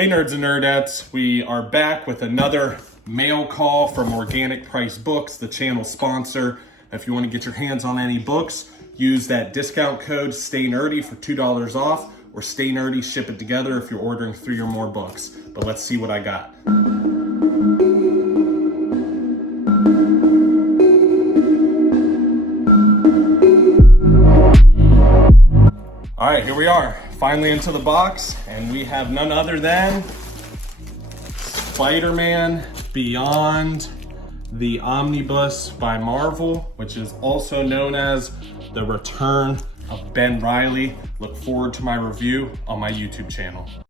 Hey nerds and nerdettes, we are back with another mail call from Organic Price Books, the channel sponsor. If you want to get your hands on any books, use that discount code STAYNERDY for $2 off, or Stay Nerdy, ship it together if you're ordering 3 or more books. But let's see what I got. All right, here we are, finally into the box, and we have none other than Spider-Man Beyond the Omnibus by Marvel, which is also known as The Return of Ben Reilly. Look forward to my review on my YouTube channel.